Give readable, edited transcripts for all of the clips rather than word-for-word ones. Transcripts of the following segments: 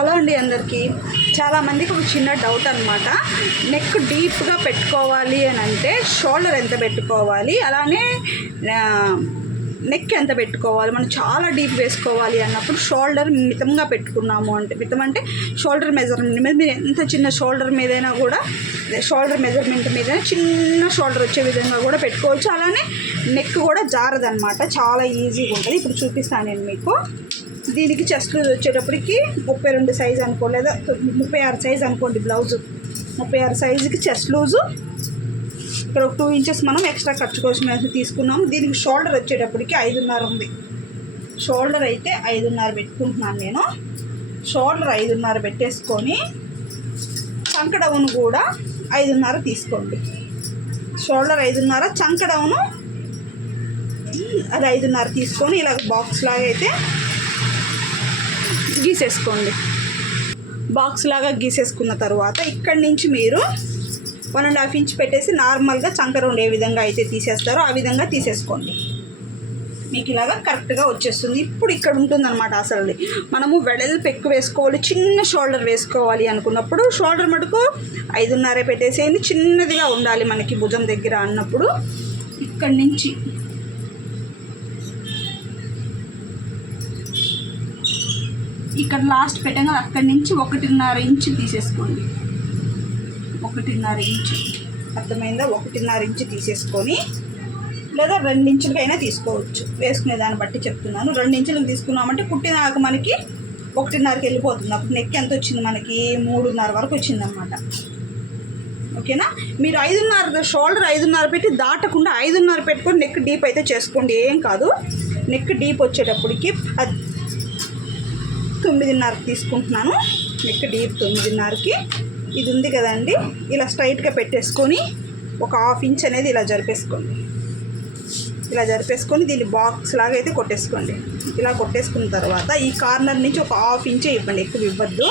Hello అండి అందరికీ. చాలామందికి ఒక చిన్న డౌట్ అనమాట. నెక్ డీప్గా పెట్టుకోవాలి అని అంటే షోల్డర్ ఎంత పెట్టుకోవాలి, అలానే నెక్ ఎంత పెట్టుకోవాలి. మనం చాలా డీప్ వేసుకోవాలి అన్నప్పుడు షోల్డర్ మితంగా పెట్టుకున్నాము అంటే, మితం అంటే షోల్డర్ మెజర్మెంట్ మీద మీరు ఎంత చిన్న షోల్డర్ మీదైనా కూడా, షోల్డర్ మెజర్మెంట్ మీద చిన్న షోల్డర్ వచ్చే విధంగా కూడా పెట్టుకోవచ్చు. అలానే నెక్ కూడా జారదనమాట, చాలా ఈజీగా ఉంటుంది. ఇప్పుడు చూపిస్తాను నేను మీకు. దీనికి చెస్ట్ లూజ్ వచ్చేటప్పటికి 32 సైజ్ అనుకో, లేదా 36 సైజ్ అనుకోండి. బ్లౌజు 36 సైజుకి చెస్ట్ లూజు. ఇక్కడ ఒక 2 ఇంచెస్ మనం ఎక్స్ట్రా ఖర్చు కోసం తీసుకున్నాము. దీనికి షోల్డర్ వచ్చేటప్పటికి 5.5 ఉంది. షోల్డర్ అయితే 5.5 పెట్టుకుంటున్నాను నేను. షోల్డర్ 5.5 పెట్టేసుకొని చంక డౌన్ కూడా 5.5 తీసుకోండి. షోల్డర్ 5.5, చంక డౌను అది 5.5 తీసుకొని ఇలా బాక్స్ లాగా అయితే గీసేసుకోండి. బాక్స్ లాగా గీసేసుకున్న తర్వాత ఇక్కడి నుంచి మీరు 1.5 ఇంచ్ పెట్టేసి నార్మల్గా చంక రౌండ్ ఏ విధంగా అయితే తీసేస్తారో ఆ విధంగా తీసేసుకోండి. మీకు ఇలాగా కరెక్ట్గా వచ్చేస్తుంది. ఇప్పుడు ఇక్కడ ఉంటుందన్నమాట అసలు మనము వెడల్పు ఎక్కువ వేసుకోవాలి, చిన్న షోల్డర్ వేసుకోవాలి అనుకున్నప్పుడు షోల్డర్ మటుకు 5.5 పెట్టేసేయండి. చిన్నదిగా ఉండాలి మనకి భుజం దగ్గర అన్నప్పుడు ఇక్కడి నుంచి ఇక్కడ లాస్ట్ పెట్టగా అక్కడి నుంచి 1.5 ఇంచు తీసేసుకోండి. 1.5 ఇంచు అర్థమైందా? 1.5 ఇంచు తీసేసుకొని, లేదా 2 ఇంచులకైనా తీసుకోవచ్చు, వేసుకునే దాన్ని బట్టి చెప్తున్నాను. 2 ఇంచులకు తీసుకున్నామంటే కుట్టినాక మనకి 1.5కి వెళ్ళిపోతుంది. అప్పుడు నెక్ ఎంత వచ్చింది మనకి? 3.5 వరకు వచ్చిందనమాట. ఓకేనా? మీరు 5.5 షోల్డర్ 5.5 పెట్టి దాటకుండా 5.5 పెట్టుకొని నెక్ డీప్ అయితే చేసుకోండి, ఏం కాదు. నెక్ డీప్ వచ్చేటప్పటికి 9.5 తీసుకుంటున్నాను. నెక్ డీప్ 9.5కి ఇది ఉంది కదండి. ఇలా స్ట్రైట్గా పెట్టేసుకొని ఒక 1/2 ఇంచ్ అనేది ఇలా జరిపేసుకోండి. ఇలా జరిపేసుకొని దీన్ని బాక్స్ లాగా అయితే కొట్టేసుకోండి. ఇలా కొట్టేసుకున్న తర్వాత ఈ కార్నర్ నుంచి ఒక 1/2 ఇంచే ఇవ్వండి, ఎక్కువ ఇవ్వద్దు.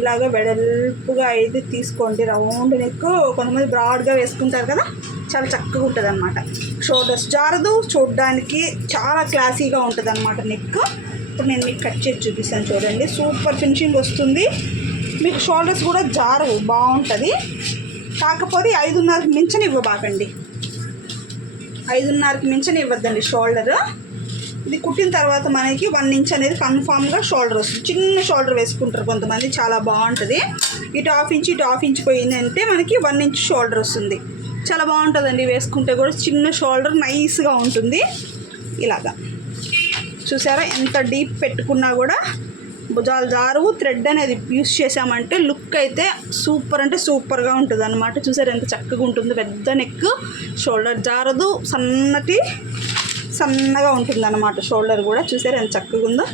ఇలాగ వెడల్పుగా అయితే తీసుకోండి. రౌండ్ నెక్ కొంతమంది బ్రాడ్గా వేసుకుంటారు కదా, చాలా చక్కగా ఉంటుంది అనమాట. షోల్డర్స్ జారదు, చూడడానికి చాలా క్లాసీగా ఉంటుంది అనమాట నెక్. ఇప్పుడు నేను మీకు కట్ చేసి చూపిస్తాను చూడండి. సూపర్ ఫినిషింగ్ వస్తుంది. మీకు షోల్డర్స్ కూడా జారవు, బాగుంటుంది. కాకపోతే 5.5కి మించని ఇవ్వబాకండి. 5.5కి మించని ఇవ్వద్దండి షోల్డర్. ఇది కుట్టిన తర్వాత మనకి 1 ఇంచ్ అనేది కన్ఫామ్గా షోల్డర్ వస్తుంది. చిన్న షోల్డర్ వేసుకుంటారు కొంతమంది, చాలా బాగుంటుంది. ఇటు 1/2 ఇంచ్ ఇటు 1/2 ఇంచ్ పోయిందంటే మనకి 1 ఇంచ్ షోల్డర్ వస్తుంది. చాలా బాగుంటుందండి వేసుకుంటే కూడా. చిన్న షోల్డర్ నైస్గా ఉంటుంది. ఇలాగా చూసారా? ఎంత డీప్ పెట్టుకున్నా కూడా భుజాలు జారువు. థ్రెడ్ అనేది యూస్ చేసామంటే లుక్ అయితే సూపర్ అంటే సూపర్గా ఉంటుంది అనమాట. చూసారా ఎంత చక్కగా ఉంటుంది? పెద్ద నెక్, షోల్డర్ జారదు, సన్నగా ఉంటుంది అన్నమాట. షోల్డర్ కూడా చూసారా ఎంత చక్కగా ఉందో.